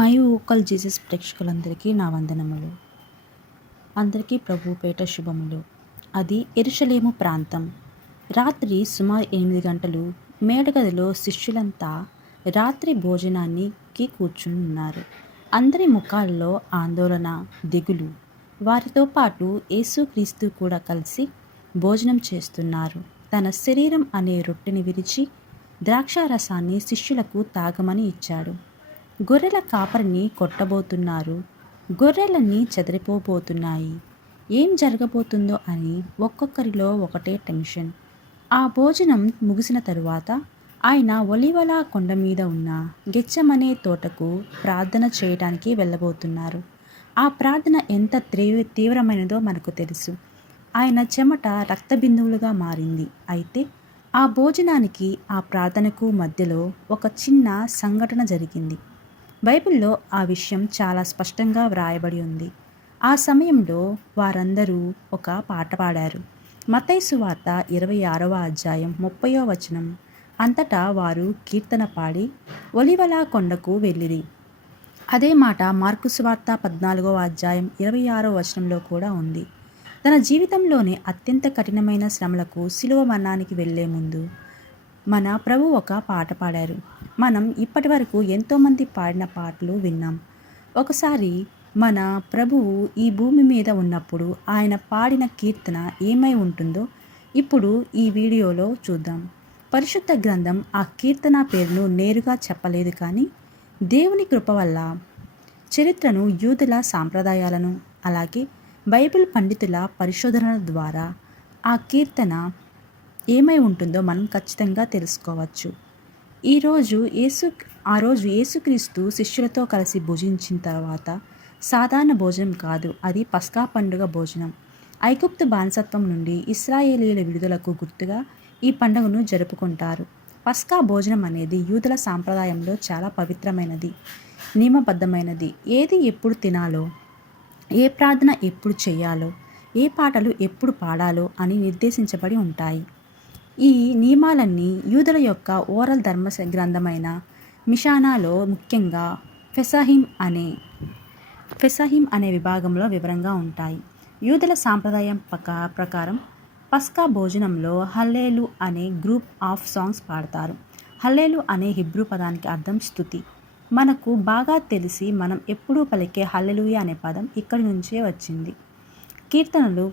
My vocal Jesus ప్రేక్షకులందరికీ నా వందనములు. అందరికీ ప్రభుపేట శుభములు. అది ఎరుషలేము ప్రాంతం. రాత్రి సుమారు ఎనిమిది గంటలు మేడగదిలో శిష్యులంతా రాత్రి భోజనానికి కూర్చుని ఉన్నారు అందరి ముఖాల్లో ఆందోళన దిగులు. వారితో పాటు యేసుక్రీస్తు కూడా కలిసి భోజనం చేస్తున్నారు. తన శరీరం అనే రొట్టెని విరిచి ద్రాక్షారసాన్ని శిష్యులకు తాగమని ఇచ్చాడు. గొర్రెల కాపరిని కొట్టబోతున్నారు. గొర్రెలన్నీ చెదిరిపోబోతున్నాయి. ఏం జరగబోతుందో అని ఒక్కొక్కరిలో ఒకటే టెన్షన్. ఆ భోజనం ముగిసిన తరువాత ఆయన ఒలివల కొండ మీద ఉన్న గెచ్చమనే తోటకు ప్రార్థన చేయడానికి వెళ్ళబోతున్నారు. ఆ ప్రార్థన ఎంత తీవ్రమైనదో మనకు తెలుసు. ఆయన చెమట రక్తబిందువులుగా మారింది. అయితే ఆ భోజనానికి ఆ ప్రార్థనకు మధ్యలో ఒక చిన్న సంఘటన జరిగింది. బైబిల్లో ఆ విషయం చాలా స్పష్టంగా వ్రాయబడి ఉంది. ఆ సమయంలో వారందరూ ఒక పాట పాడారు. మతైసు వార్త ఇరవై ఆరవ అధ్యాయం ముప్పయో వచనం. అంతటా వారు కీర్తన పాడి ఒలివల కొండకు వెళ్ళిరి. అదే మాట మార్కు సువార్త పద్నాలుగవ అధ్యాయం ఇరవై ఆరో వచనంలో కూడా ఉంది. తన జీవితంలోని అత్యంత కఠినమైన శ్రమలకు శిలువ మరణానికి వెళ్ళే ముందు మన ప్రభు ఒక పాట పాడారు. మనం ఇప్పటి వరకు ఎంతోమంది పాడిన పాటలు విన్నాం. ఒకసారి మన ప్రభువు ఈ భూమి మీద ఉన్నప్పుడు ఆయన పాడిన కీర్తన ఏమై ఉంటుందో ఇప్పుడు ఈ వీడియోలో చూద్దాం. పరిశుద్ధ గ్రంథం ఆ కీర్తన పేరును నేరుగా చెప్పలేదు కానీ దేవుని కృప వల్ల చరిత్రను యూదుల సాంప్రదాయాలను అలాగే బైబిల్ పండితుల పరిశోధనల ద్వారా ఆ కీర్తన ఏమై ఉంటుందో మనం ఖచ్చితంగా తెలుసుకోవచ్చు. ఈరోజు యేసు ఆ రోజు యేసుక్రీస్తు శిష్యులతో కలిసి భుజించిన తర్వాత సాధారణ భోజనం కాదు అది పస్కా పండుగ భోజనం. ఐగుప్తు బానిసత్వం నుండి ఇస్రాయేలీల విడుదలకు గుర్తుగా ఈ పండుగను జరుపుకుంటారు. పస్కా భోజనం అనేది యూదుల సాంప్రదాయంలో చాలా పవిత్రమైనది నియమబద్ధమైనది. ఏది ఎప్పుడు తినాలో ఏ ప్రార్థన ఎప్పుడు చేయాలో ఏ పాటలు ఎప్పుడు పాడాలో అని నిర్దేశించబడి ఉంటాయి. ఈ నియమాలన్నీ యూదుల యొక్క ఓరల్ ధర్మ గ్రంథమైన మిషానాలో ముఖ్యంగా ఫెసాహిం అనే ఫెసాహిం అనే విభాగంలో వివరంగా ఉంటాయి. యూదుల సాంప్రదాయం పక ప్రకారం పస్కా భోజనంలో హల్లేలు అనే గ్రూప్ ఆఫ్ సాంగ్స్ పాడతారు. హల్లేలు అనే హిబ్రూ పదానికి అర్థం స్థుతి మనకు బాగా తెలిసి మనం ఎప్పుడూ పలికే హల్లెలుయ అనే పదం ఇక్కడి నుంచే వచ్చింది. కీర్తనలు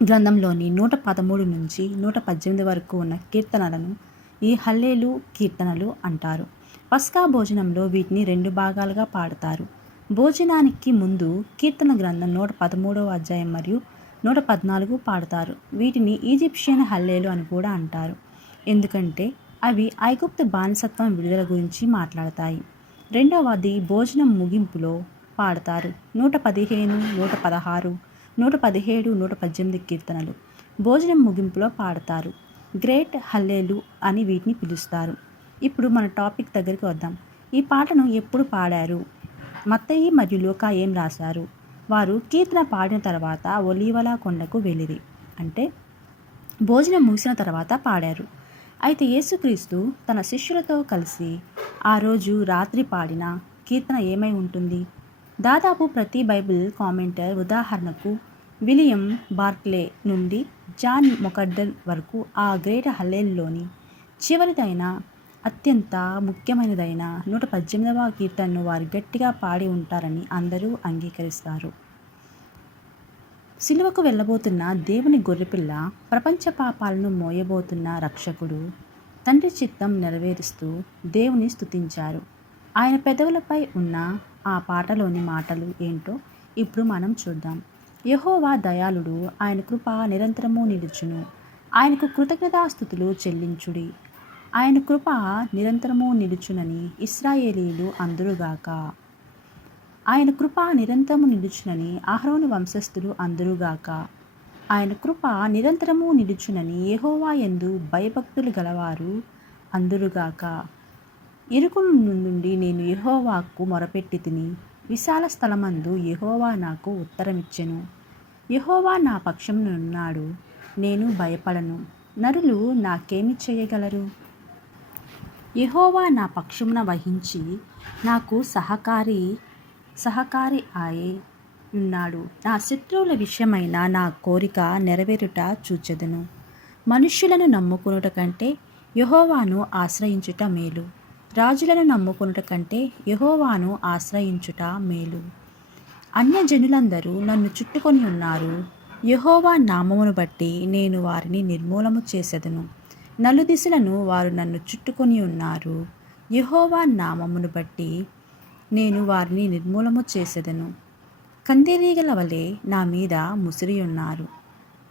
గ్రంథంలోని నూట పదమూడు నుంచి నూట పద్దెనిమిది వరకు ఉన్న కీర్తనలను ఈ హల్లేలు కీర్తనలు అంటారు. పస్కా భోజనంలో వీటిని రెండు భాగాలుగా పాడతారు. భోజనానికి ముందు కీర్తన గ్రంథం నూట పదమూడవ అధ్యాయం మరియు నూట పద్నాలుగు పాడతారు. వీటిని ఈజిప్షియన్ హల్లేలు అని కూడా అంటారు. ఎందుకంటే అవి ఐగుప్తు బానిసత్వం విడుదల గురించి మాట్లాడతాయి. రెండవది భోజనం ముగింపులో పాడతారు. నూట పదిహేను నూట పదహారు నూట పదిహేడు నూట పద్దెనిమిది కీర్తనలు. భోజనం ముగింపులో పాడతారు. గ్రేట్ హల్లేలు అని వీటిని పిలుస్తారు. ఇప్పుడు మన టాపిక్ దగ్గరికి వద్దాం. ఈ పాటను ఎప్పుడు పాడారు? మత్తయి మరియు లోకా ఏం రాశారు? వారు కీర్తన పాడిన తర్వాత ఒలీవల కొండకు వెళ్ళిరి. అంటే భోజనం ముగిసిన తర్వాత పాడారు. అయితే యేసుక్రీస్తు తన శిష్యులతో కలిసి ఆ రోజు రాత్రి పాడిన కీర్తన ఏమై ఉంటుంది? దాదాపు ప్రతి బైబిల్ కామెంటర్ ఉదాహరణకు విలియం బార్క్లే నుండి జాన్ మొకడ్డల్ వరకు ఆ గ్రేట్ హల్లేల్లోని చివరిదైన అత్యంత ముఖ్యమైనదైన నూట పద్దెనిమిదవ కీర్తనను వారు గట్టిగా పాడి ఉంటారని అందరూ అంగీకరిస్తారు. సిలువకు వెళ్ళబోతున్న దేవుని గొర్రెపిల్ల ప్రపంచ పాపాలను మోయబోతున్న రక్షకుడు తండ్రి చిత్తం నెరవేరుస్తూ దేవుని స్తుతించారు. ఆయన పెదవులపై ఉన్న ఆ పాటలోని మాటలు ఏంటో ఇప్పుడు మనం చూద్దాం. యహోవా దయాళుడు ఆయన కృప నిరంతరము నిలుచును. ఆయనకు కృతజ్ఞతాస్థుతులు చెల్లించుడి. ఆయన కృప నిరంతరము నిలుచునని ఇస్రాయేలీలు అందురుగాక. ఆయన కృప నిరంతరము నిలుచునని ఆహ్రోని వంశస్థులు అందరుగాక. ఆయన కృప నిరంతరము నిలుచునని యహోవా ఎందు భయభక్తులు గలవారు అందురుగాక. ఇరుకుల నుండి నేను యహోవాకు మొరపెట్టి తిని విశాల స్థలమందు యహోవా నాకు ఉత్తరమిచ్చెను. యహోవా నా పక్షమునున్నాడు నేను భయపడను. నరులు నాకేమి చేయగలరు? యహోవా నా పక్షమున వహించి నాకు సహకారి సహకారి ఆయే ఉన్నాడు. నా శత్రువుల విషయమైన నా కోరిక నెరవేరుట చూచెదను. మనుష్యులను నమ్ముకునుట కంటే యహోవాను ఆశ్రయించుట మేలు. రాజులను నమ్ముకునుట కంటే యహోవాను ఆశ్రయించుట మేలు. అన్యజనులందరూ నన్ను చుట్టుకొని ఉన్నారు. యహోవా నామమును బట్టి నేను వారిని నిర్మూలము చేసెదను. నలుదిశలను వారు నన్ను చుట్టుకొని ఉన్నారు. యహోవా నామమును బట్టి నేను వారిని నిర్మూలము చేసెదను. కందిరీగల వలె నా మీద ముసిరి ఉన్నారు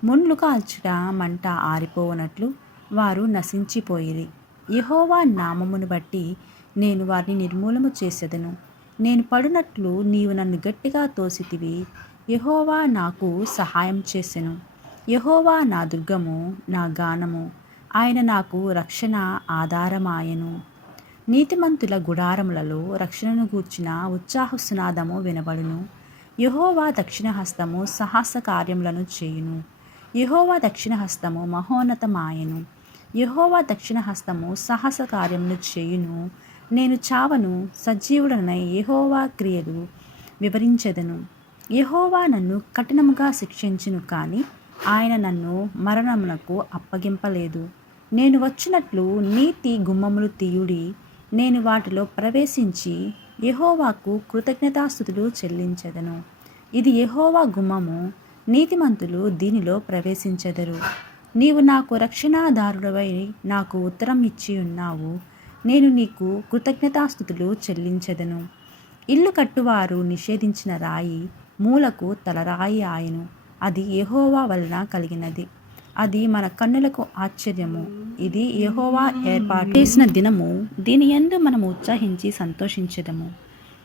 ముండ్లు కాల్చుట మంట ఆరిపోవనట్లు వారు నశించిపోయిరి. యహోవా నామమును బట్టి నేను వారిని నిర్మూలము చేసేదను. నేను పడునట్లు నీవు నన్ను గట్టిగా తోసితివి. యహోవా నాకు సహాయం చేసెను. యహోవా నా దుర్గము నా గానము. ఆయన నాకు రక్షణ ఆధారమాయను. నీతిమంతుల గుడారములలో రక్షణను గూర్చిన ఉత్సాహసునాదము వినబడును. యహోవా దక్షిణ హస్తము సాహస కార్యములను చేయును. యహోవా దక్షిణ హస్తము మహోన్నతమాయను. యహోవా దక్షిణ హస్తము సాహస కార్యమును చేయును. నేను చావను సజీవుడనై యహోవా క్రియలు వివరించెదను. యహోవా నన్ను కఠినముగా శిక్షించును కానీ ఆయన నన్ను మరణమునకు అప్పగింపలేదు. నేను వచ్చినట్లు నీతి గుమ్మములు తీయుడి. నేను వాటిలో ప్రవేశించి యహోవాకు కృతజ్ఞతాస్థుతులు చెల్లించెదను. ఇది యహోవా గుమ్మము నీతిమంతులు దీనిలో ప్రవేశించెదరు. నీవు నాకు రక్షణాదారుడవై నాకు ఉత్తరం ఇచ్చి ఉన్నావు. నేను నీకు కృతజ్ఞతాస్థుతులు చెల్లించదను. ఇల్లు కట్టువారు నిషేధించిన రాయి మూలకు తలరాయి ఆయను. అది యహోవా వలన కలిగినది. అది మన కన్నులకు ఆశ్చర్యము. ఇది యహోవా ఏర్పాటు చేసిన దినము. దీని ఎందు మనము ఉత్సహించి సంతోషించదము.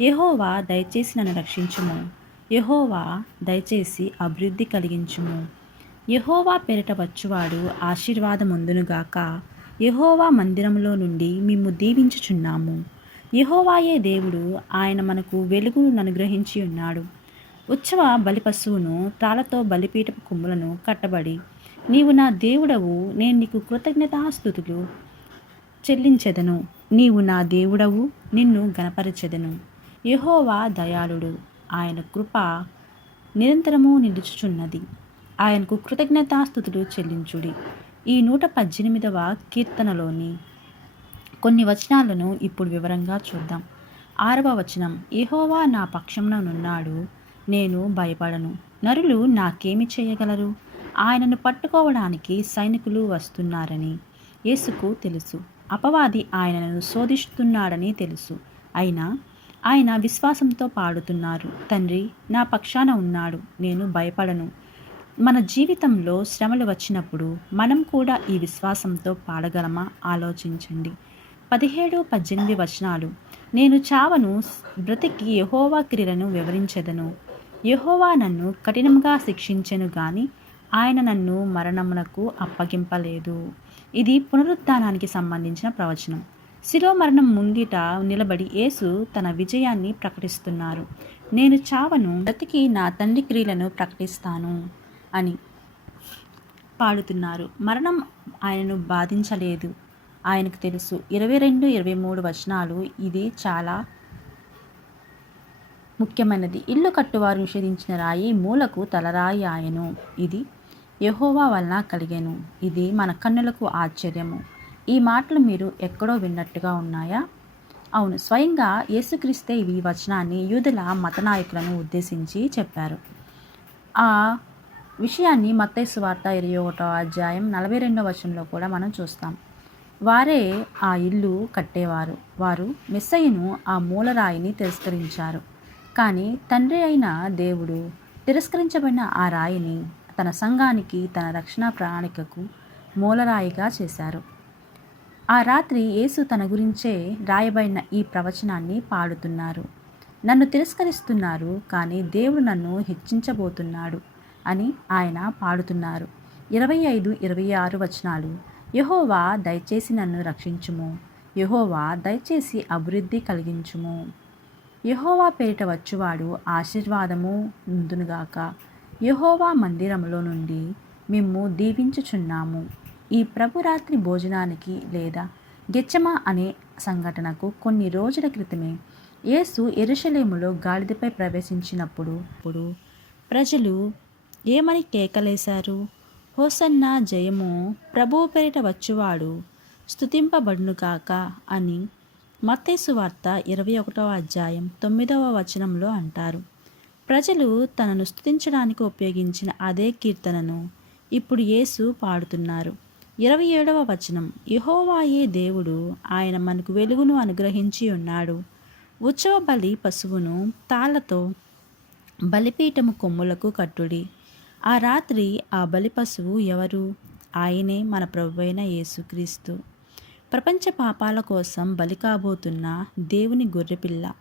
యహోవా దయచేసి నన్ను రక్షించుము. యహోవా దయచేసి అభివృద్ధి కలిగించుము. యహోవా పెరట వచ్చువాడు ఆశీర్వాదముందునుగాక. యహోవా మందిరంలో నుండి మేము దీవించుచున్నాము. యహోవాయే దేవుడు ఆయన మనకు వెలుగును అనుగ్రహించి ఉన్నాడు. ఉత్సవ బలి పశువును తాళతో బలిపీఠపు కొమ్ములను కట్టబడి నీవు నా దేవుడవు నేను నీకు కృతజ్ఞతాస్థుతులు చెల్లించెదను. నీవు నా దేవుడవు నిన్ను గణపరచెదను యహోవా దయాళుడు ఆయన కృప నిరంతరము నిలుచుచున్నది. ఆయనకు కృతజ్ఞతాస్థుతులు చెల్లించుడి. ఈ నూట పద్దెనిమిదవ కీర్తనలోని కొన్ని వచనాలను ఇప్పుడు వివరంగా చూద్దాం. ఆరవ వచనం ఏహోవా నా పక్షంలోనున్నాడు నేను భయపడను. నరులు నాకేమి చేయగలరు? ఆయనను పట్టుకోవడానికి సైనికులు వస్తున్నారని యేసుకు తెలుసు. అపవాది ఆయనను శోధిస్తున్నాడని తెలుసు. అయినా ఆయన విశ్వాసంతో పాడుతున్నారు. తండ్రి నా పక్షాన ఉన్నాడు నేను భయపడను. మన జీవితంలో శ్రమలు వచ్చినప్పుడు మనం కూడా ఈ విశ్వాసంతో పాడగలమా? ఆలోచించండి. పదిహేడు పద్దెనిమిది వచనాలు. నేను చావను బ్రతికి యహోవా క్రియలను వివరించెదను. యహోవా నన్ను కఠినంగా శిక్షించెను గాని ఆయన నన్ను మరణమునకు అప్పగింపలేదు. ఇది పునరుత్థానానికి సంబంధించిన ప్రవచనం. శిలో మరణం ముంగిట నిలబడి యేసు తన విజయాన్ని ప్రకటిస్తున్నారు. నేను చావను బ్రతికి నా తండ్రి క్రియలను ప్రకటిస్తాను. అని పాడుతున్నారు. మరణం ఆయనను బాధించలేదు. ఆయనకు తెలుసు. ఇరవై రెండు ఇరవై మూడు వచనాలు ఇది చాలా ముఖ్యమైనది. ఇల్లు కట్టువారు నిషేధించిన రాయి మూలకు తలరాయి ఆయను. ఇది యహోవా వలన కలిగాను. ఇది మన కన్నులకు ఆశ్చర్యము. ఈ మాటలు మీరు ఎక్కడో విన్నట్టుగా ఉన్నాయా? అవును స్వయంగా యేసుక్రీస్తే ఈ వచనాన్ని యూదుల మత నాయకులను ఉద్దేశించి చెప్పారు. ఆ విషయాన్ని మత్తైసు వార్త ఇరవై ఒకటో అధ్యాయం నలభై రెండవ వచనంలో కూడా మనం చూస్తాం. వారే ఆ ఇల్లు కట్టేవారు. వారు మెస్సయ్యను ఆ మూలరాయిని తిరస్కరించారు. కానీ తండ్రి అయిన దేవుడు తిరస్కరించబడిన ఆ రాయిని తన సంఘానికి తన రక్షణ ప్రణాళికకు మూలరాయిగా చేశారు. ఆ రాత్రి యేసు తన గురించే రాయబడిన ఈ ప్రవచనాన్ని పాడుతున్నారు. నన్ను తిరస్కరిస్తున్నారు కానీ దేవుడు నన్ను హెచ్చించబోతున్నాడు. అని ఆయన పాడుతున్నారు. ఇరవై ఐదు ఇరవై ఆరు వచనాలు. యహోవా దయచేసి నన్ను రక్షించుము. యహోవా దయచేసి అభివృద్ధి కలిగించుము. యహోవా పేరిట వచ్చువాడు ఆశీర్వాదము నుందునుగాక యహోవా మందిరములో నుండి మేము దీవించుచున్నాము. ఈ ప్రభురాత్రి భోజనానికి లేదా గెచ్చమ అనే సంఘటనకు కొన్ని రోజుల క్రితమే యేసు ఎరుషలేములో గాడిదపై ప్రవేశించినప్పుడు ప్రజలు ఏమని కేకలేశారు? హోసన్న జయము ప్రభువు పేరిట వచ్చువాడు స్థుతింపబడునుగాక అని మత్తేసు వార్త ఇరవై ఒకటవ అధ్యాయం తొమ్మిదవ వచనంలో అంటారు. ప్రజలు తనను స్తుతించడానికి ఉపయోగించిన అదే కీర్తనను ఇప్పుడు యేసు పాడుతున్నారు. ఇరవై ఏడవ వచనం యహోవాయే దేవుడు ఆయన మనకు వెలుగును అనుగ్రహించి ఉన్నాడు. ఉత్సవ బలి పశువును తాళ్ళతో బలిపీఠము కొమ్ములకు కట్టుడి. ఆ రాత్రి ఆ బలి పశువు ఎవరు? ఆయనే మన ప్రభువైన యేసుక్రీస్తు. ప్రపంచ పాపాల కోసం బలి కాబోతున్న దేవుని గొర్రెపిల్ల.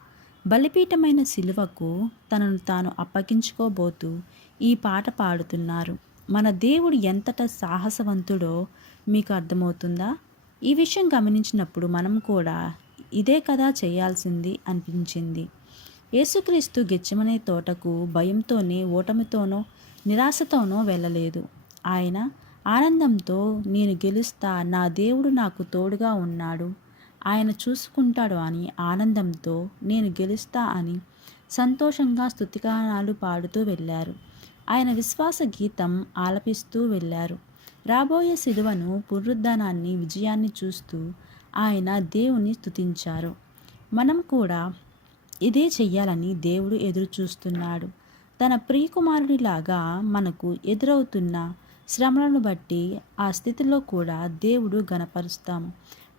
బలిపీఠమైన శిలువకు తనను తాను అప్పగించుకోబోతూ ఈ పాట పాడుతున్నారు. మన దేవుడు ఎంతట సాహసవంతుడో మీకు అర్థమవుతుందా? ఈ విషయం గమనించినప్పుడు మనం కూడా ఇదే కదా చేయాల్సింది అనిపించింది. యేసుక్రీస్తు గెచ్చమనే తోటకు భయంతోనే ఓటమితోనో నిరాశతోనో వెళ్ళలేదు. ఆయన ఆనందంతో నేను గెలుస్తా నా దేవుడు నాకు తోడుగా ఉన్నాడు. ఆయన చూసుకుంటాడు అని ఆనందంతో నేను గెలుస్తా అని సంతోషంగా స్థుతిగానాలు పాడుతూ వెళ్ళారు. ఆయన విశ్వాస గీతం ఆలపిస్తూ వెళ్ళారు. రాబోయే సిలువను పునరుద్ధానాన్ని విజయాన్ని చూస్తూ ఆయన దేవుని స్థుతించారు మనం కూడా ఇదే చెయ్యాలని దేవుడు ఎదురు చూస్తున్నాడు తన ప్రియకుమారుడిలాగా మనకు ఎదురవుతున్న శ్రమలను బట్టి ఆ స్థితిలో కూడా దేవుడు గనపరుస్తాము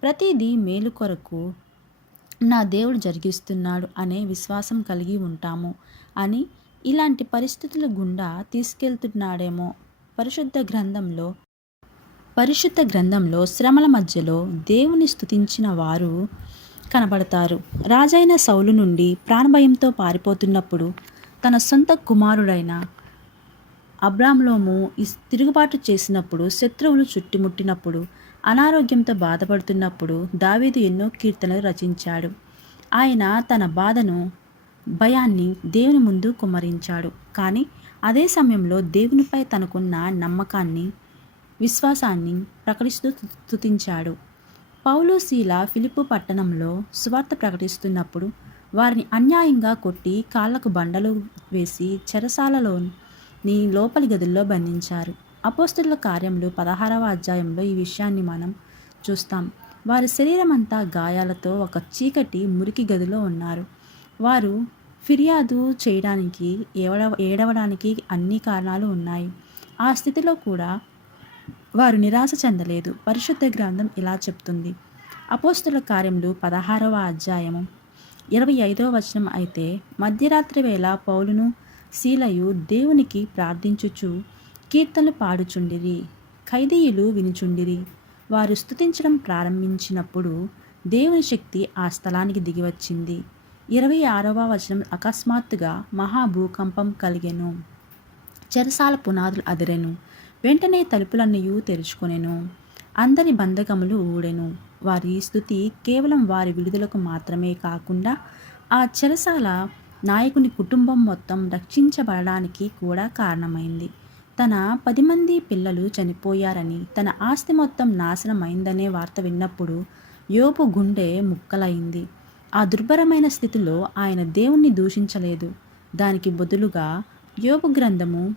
ప్రతిదీ మేలు కొరకు నా దేవుడు జరిగిస్తున్నాడు అనే విశ్వాసం కలిగి ఉంటాము అని ఇలాంటి పరిస్థితుల గుండా తీసుకెళ్తున్నాడేమో. పరిశుద్ధ గ్రంథంలో పరిశుద్ధ గ్రంథంలో శ్రమల మధ్యలో దేవుని స్థుతించిన వారు కనబడతారు. రాజైన సౌలు నుండి ప్రాణభయంతో పారిపోతున్నప్పుడు తన సొంత కుమారుడైన అబ్రామ్లోము ఇస్ తిరుగుబాటు చేసినప్పుడు శత్రువులు చుట్టుముట్టినప్పుడు అనారోగ్యంతో బాధపడుతున్నప్పుడు దావీదు ఎన్నో కీర్తనలు రచించాడు. ఆయన తన బాధను భయాన్ని దేవుని ముందు కుమ్మరించాడు. కానీ అదే సమయంలో దేవునిపై తనకున్న నమ్మకాన్ని విశ్వాసాన్ని ప్రకటిస్తూ స్తుతించాడు. పౌలు శీల ఫిలిప్పు పట్టణంలో సువార్త ప్రకటిస్తున్నప్పుడు వారిని అన్యాయంగా కొట్టి కాళ్ళకు బండలు వేసి చెరసాలలోని లోపలి గదుల్లో బంధించారు. అపోస్తుల కార్యంలో పదహారవ అధ్యాయంలో ఈ విషయాన్ని మనం చూస్తాం. వారి శరీరం అంతా గాయాలతో ఒక చీకటి మురికి గదిలో ఉన్నారు. వారు ఫిర్యాదు చేయడానికి ఏడవ ఏడవడానికి అన్ని కారణాలు ఉన్నాయి. ఆ స్థితిలో కూడా వారు నిరాశ చెందలేదు. పరిశుద్ధ గ్రంథం ఇలా చెప్తుంది. అపోస్తుల కార్యములు పదహారవ అధ్యాయము ఇరవై ఐదవ వచనం అయితే మధ్యరాత్రి వేళ పౌలును శీలయు దేవునికి ప్రార్థించుచు కీర్తనలు పాడుచుండిరి ఖైదీయులు వినుచుండిరి. వారు స్తుతించడం ప్రారంభించినప్పుడు దేవుని శక్తి ఆ స్థలానికి దిగివచ్చింది. ఇరవై ఆరవ వచనం అకస్మాత్తుగా మహాభూకంపం కలిగెను. చెరసాల పునాదులు అదిరెను. వెంటనే తలుపులన్నయూ తెరుచుకొనెను. అందరి బంధకములు ఊడెను. వారి స్థుతి కేవలం వారి విడుదలకు మాత్రమే కాకుండా ఆ చెరసాల నాయకుని కుటుంబం మొత్తం రక్షించబడడానికి కూడా కారణమైంది. తన పది మంది పిల్లలు చనిపోయారని తన ఆస్తి మొత్తం నాశనమైందనే వార్త విన్నప్పుడు యోపు గుండె ముక్కలైంది. ఆ దుర్భరమైన స్థితిలో ఆయన దేవుణ్ణి దూషించలేదు. దానికి బదులుగా యోపు గ్రంథము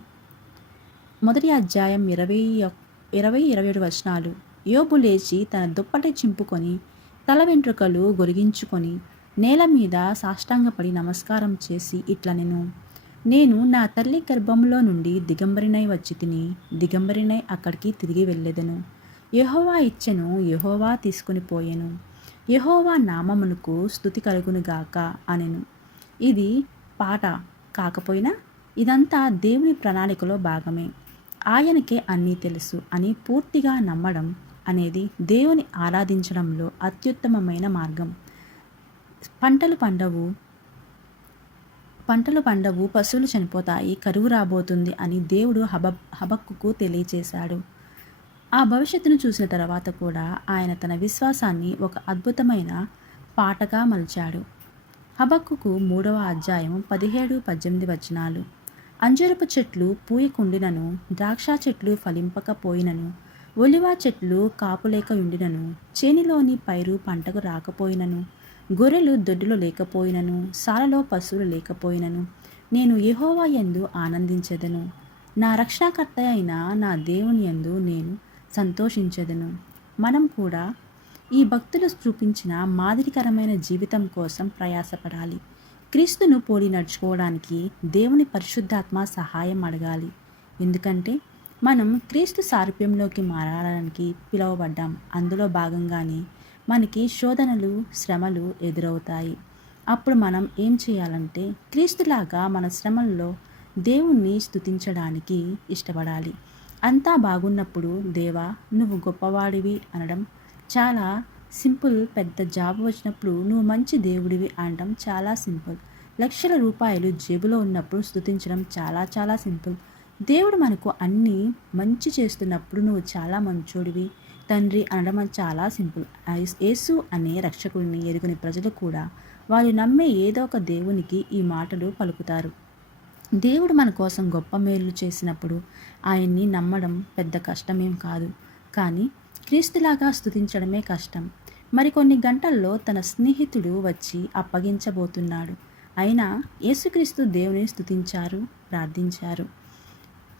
మొదటి అధ్యాయం ఇరవై ఇరవై ఇరవై ఏడు వచనాలు. యోబు లేచి తన దుప్పటి చింపుకొని తల వెంట్రుకలు గొరిగించుకొని నేల మీద సాష్టాంగపడి నమస్కారం చేసి ఇట్లా నేను నేను నా తల్లి గర్భంలో నుండి దిగంబరినై వచ్చి తిని దిగంబరినై అక్కడికి తిరిగి వెళ్ళేదను. యహోవా ఇచ్చెను యహోవా తీసుకుని పోయెను. యహోవా నామమునకు స్థుతి కలుగునుగాక అనెను. ఇది పాట కాకపోయినా ఇదంతా దేవుని ప్రణాళికలో భాగమే. ఆయనకే అన్నీ తెలుసు అని పూర్తిగా నమ్మడం అనేది దేవుని ఆరాధించడంలో అత్యుత్తమమైన మార్గం. పంటలు పండవు పంటలు పండవు పశువులు చనిపోతాయి కరువు రాబోతుంది అని దేవుడు హబ హబక్కుకు తెలియచేశాడు. ఆ భవిష్యత్తును చూసిన తర్వాత కూడా ఆయన తన విశ్వాసాన్ని ఒక అద్భుతమైన పాటగా మలిచాడు. హబక్కుకు మూడవ అధ్యాయం పదిహేడు పద్దెనిమిది వచనాలు. అంజరపు చెట్లు పూయకుండినను ద్రాక్ష చెట్లు ఫలింపకపోయినను ఒలివ చెట్లు కాపులేక ఉండినను. చేనిలోని పైరు పంటకు రాకపోయినను. గొర్రెలు దొడ్డులో లేకపోయినను. సాలలో పశువులు లేకపోయినను. నేను యహోవా ఎందు ఆనందించెదను. నా రక్షణకర్త అయిన నా దేవుని యందు నేను సంతోషించెదను. మనం కూడా ఈ భక్తులు చూపించిన మాదిరికరమైన జీవితం కోసం ప్రయాసపడాలి. క్రీస్తును పోలి నడుచుకోవడానికి దేవుని పరిశుద్ధాత్మ సహాయం అడగాలి. ఎందుకంటే మనం క్రీస్తు సారూప్యంలోకి మారడానికి పిలువబడ్డాం. అందులో భాగంగానే మనకి శోధనలు శ్రమలు ఎదురవుతాయి. అప్పుడు మనం ఏం చేయాలంటే క్రీస్తులాగా మన శ్రమల్లో దేవుణ్ణి స్థుతించడానికి ఇష్టపడాలి. అంతా బాగున్నప్పుడు దేవా నువ్వు గొప్పవాడివి అనడం చాలా సింపుల్ పెద్ద జాబ్ వచ్చినప్పుడు నువ్వు మంచి దేవుడివి అనడం చాలా సింపుల్. లక్షల రూపాయలు జేబులో ఉన్నప్పుడు స్థుతించడం చాలా చాలా సింపుల్. దేవుడు మనకు అన్నీ మంచి చేస్తున్నప్పుడు నువ్వు చాలా మంచోడివి. తండ్రి అనడం చాలా సింపుల్. యేసు అనే రక్షకుడిని ఎరుగుని ప్రజలు కూడా వారు నమ్మే ఏదో ఒక దేవునికి ఈ మాటలు పలుకుతారు. దేవుడు మన కోసం గొప్ప మేలు చేసినప్పుడు ఆయన్ని నమ్మడం పెద్ద కష్టమేం కాదు. కానీ క్రీస్తులాగా స్థుతించడమే కష్టం. మరికొన్ని గంటల్లో తన స్నేహితుడు వచ్చి అప్పగించబోతున్నాడు. అయినా యేసుక్రీస్తు దేవుని స్థుతించారు ప్రార్థించారు.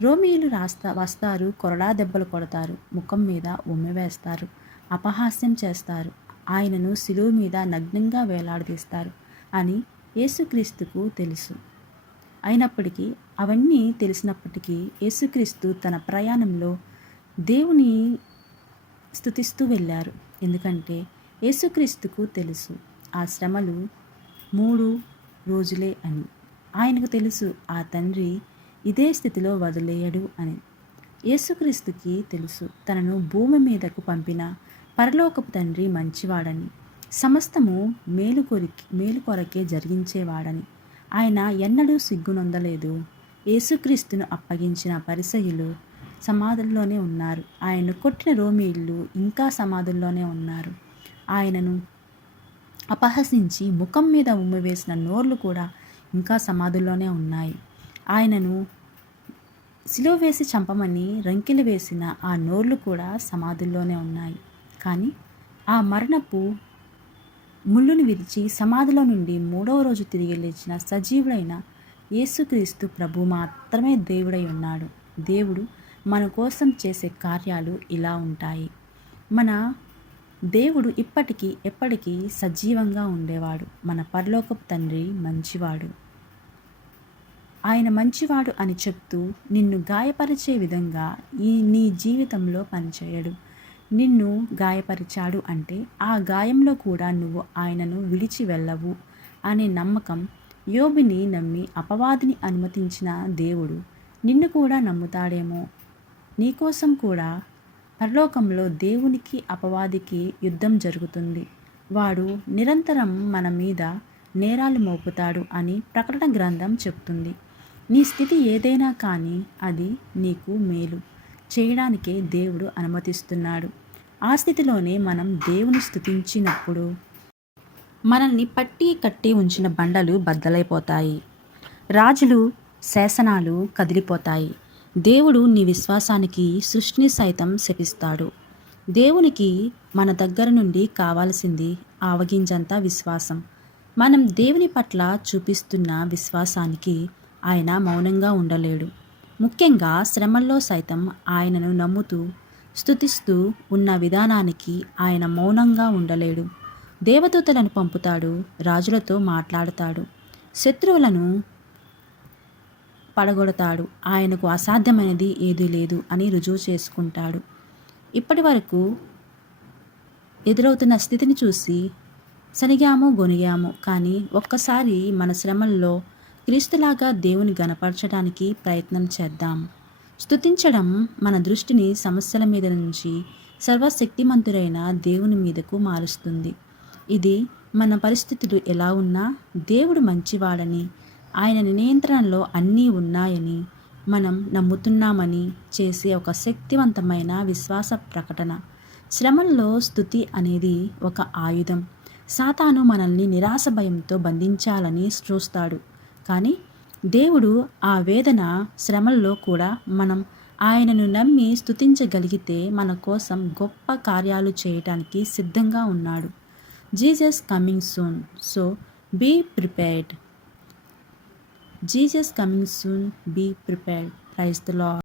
రోమియోలు రాస్తా వస్తారు కొరడా దెబ్బలు కొడతారు ముఖం మీద ఉమ్మి వేస్తారు అపహాస్యం చేస్తారు ఆయనను శిలువ మీద నగ్నంగా వేలాడదీస్తారు అని యేసుక్రీస్తుకు తెలుసు. అయినప్పటికీ అవన్నీ తెలిసినప్పటికీ యేసుక్రీస్తు తన ప్రయాణంలో దేవుని స్థుతిస్తూ వెళ్ళారు. ఎందుకంటే యేసుక్రీస్తుకు తెలుసు ఆ శ్రమలు మూడు రోజులే అని. ఆయనకు తెలుసు ఆ తండ్రి ఇదే స్థితిలో వదిలేయడు అని. యేసుక్రీస్తుకి తెలుసు తనను భూమి మీదకు పంపిన పరలోకపు తండ్రి మంచివాడని సమస్తము మేలు కొరికి మేలు కొరకే జరిగించేవాడని. ఆయన ఎన్నడూ సిగ్గునొందలేదు యేసుక్రీస్తును అప్పగించిన పరిసయులు సమాధుల్లోనే ఉన్నారు. ఆయన కొట్టిన రోమీళ్ళు ఇంకా సమాధుల్లోనే ఉన్నారు. ఆయనను అపహసించి ముఖం మీద ఉమ్మివేసిన నోర్లు కూడా ఇంకా సమాధుల్లోనే ఉన్నాయి. ఆయనను సిలువ వేసి చంపమని రంకెలు వేసిన ఆ నోర్లు కూడా సమాధుల్లోనే ఉన్నాయి. కానీ ఆ మరణపు ముళ్ళును విరిచి సమాధిలో నుండి మూడవ రోజు తిరిగి లేచిన సజీవుడైన యేసుక్రీస్తు ప్రభు మాత్రమే దేవుడై ఉన్నాడు. దేవుడు మన కోసం చేసే కార్యాలు ఇలా ఉంటాయి. మన దేవుడు ఇప్పటికీ ఎప్పటికీ సజీవంగా ఉండేవాడు. మన పరలోకపు తండ్రి మంచివాడు. ఆయన మంచివాడు అని చెప్తూ నిన్ను గాయపరిచే విధంగా ఈ నీ జీవితంలో పనిచేయడు. నిన్ను గాయపరిచాడు అంటే ఆ గాయంలో కూడా నువ్వు ఆయనను విడిచి వెళ్ళవు అనే నమ్మకం యోబిని నమ్మి అపవాదిని అనుమతించిన దేవుడు నిన్ను కూడా నమ్ముతాడేమో. నీకోసం కూడా పరలోకంలో దేవునికి అపవాదికి యుద్ధం జరుగుతుంది. వాడు నిరంతరం మన మీద నేరాలు మోపుతాడు అని ప్రకటన గ్రంథం చెప్తుంది. నీ స్థితి ఏదైనా కానీ అది నీకు మేలు. చేయడానికే దేవుడు అనుమతిస్తున్నాడు. ఆ స్థితిలోనే మనం దేవుని స్థుతించినప్పుడు మనల్ని పట్టి కట్టి ఉంచిన బండలు బద్దలైపోతాయి. రాజులు శాసనాలు కదిలిపోతాయి. దేవుడు నీ విశ్వాసానికి సృష్టిని సైతం శపిస్తాడు. దేవునికి మన దగ్గర నుండి కావాల్సింది ఆవగింజంత విశ్వాసం. మనం దేవుని పట్ల చూపిస్తున్న విశ్వాసానికి ఆయన మౌనంగా ఉండలేడు. ముఖ్యంగా శ్రమల్లో సైతం ఆయనను నమ్ముతూ స్థుతిస్తూ ఉన్న విధానానికి ఆయన మౌనంగా ఉండలేడు. దేవదూతలను పంపుతాడు రాజులతో మాట్లాడతాడు శత్రువులను పడగొడతాడు. ఆయనకు అసాధ్యమైనది ఏదీ లేదు అని రుజువు చేసుకుంటాడు. ఇప్పటి వరకు ఎదురవుతున్న స్థితిని చూసి సనిగాము గొనిగాము. కానీ ఒక్కసారి మన శ్రమల్లో క్రీస్తులాగా దేవుని గనపరచడానికి ప్రయత్నం చేద్దాం. స్థుతించడం మన దృష్టిని సమస్యల మీద నుంచి సర్వశక్తిమంతుడైన దేవుని మీదకు మారుస్తుంది. ఇది మన పరిస్థితులు ఎలా ఉన్నా దేవుడు మంచివాడని ఆయన నియంత్రణలో అన్నీ ఉన్నాయని మనం నమ్ముతున్నామని చేసే ఒక శక్తివంతమైన విశ్వాస ప్రకటన. శ్రమల్లో స్థుతి అనేది ఒక ఆయుధం. సాతాను మనల్ని నిరాశ భయంతో బంధించాలని చూస్తాడు. కానీ దేవుడు ఆ వేదన శ్రమల్లో కూడా మనం ఆయనను నమ్మి స్తుతించగలిగితే మన కోసం గొప్ప కార్యాలు చేయటానికి సిద్ధంగా ఉన్నాడు. Jesus coming soon. So be prepared. Jesus coming soon be prepared. Praise the Lord